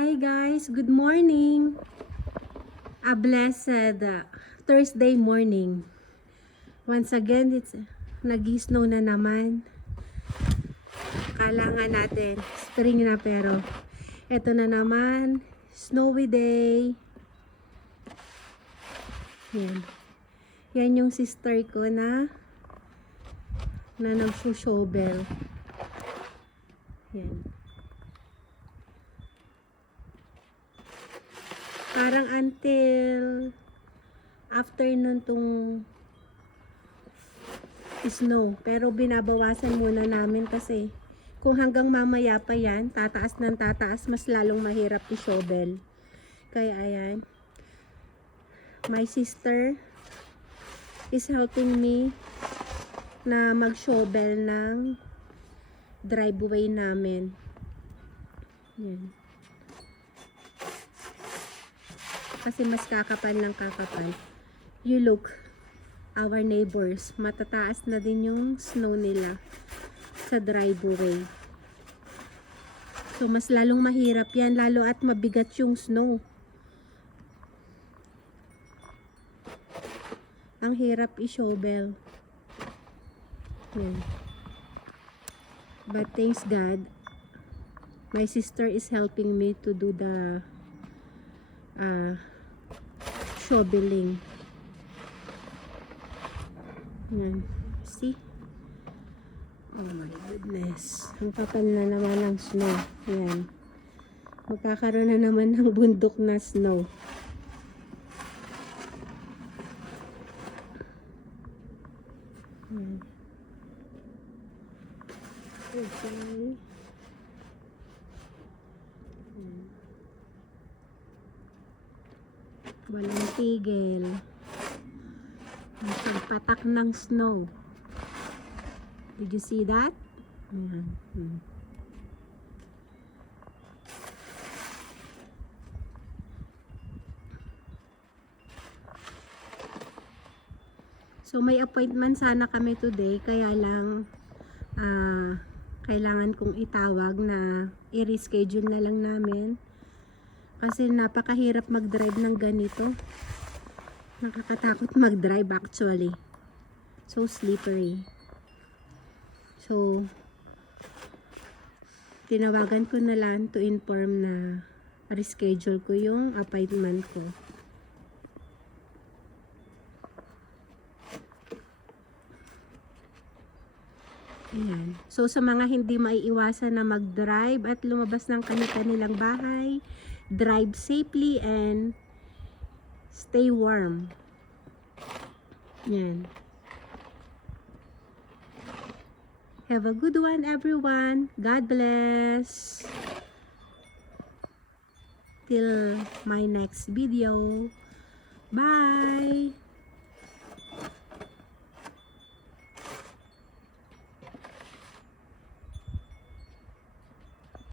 Hi guys, good morning. A blessed Thursday morning. Once again, it's nag-snow na naman. Kala nga natin spring na pero eto na naman, snowy day. Yan. Yan yung sister ko na nagsushovel. Yan. Parang until afternoon tong snow. Pero binabawasan muna namin kasi kung hanggang mamaya pa yan, tataas ng tataas, mas lalong mahirap i-shovel. Kaya ayan. My sister is helping me na mag-shovel ng driveway namin. Yan. Kasi mas kakapal ng kakapal. You look, our neighbors, matataas na din yung snow nila sa driveway. So mas lalong mahirap yan, lalo at mabigat yung snow. Ang hirap i-shovel. Yan. But thanks God, my sister is helping me to do the shoveling. Yan. See? Oh my goodness. Ang kapal na naman ng snow. Yan. Magkakaroon na naman ng bundok na snow. Yan. Okay. Yan. Walang tigil. Ang patak ng snow. Did you see that? Ayan. So may appointment sana kami today, kaya lang kailangan kong itawag na i-reschedule na lang namin. Kasi napakahirap mag-drive ng ganito. Nakakatakot mag-drive actually. So slippery. So tinawagan ko na lang to inform na reschedule ko yung appointment ko. Ayan. So sa mga hindi maiiwasan na mag-drive at lumabas ng kanilang bahay, drive safely and stay warm. Yan. Have a good one, everyone. God bless. Till my next video. Bye.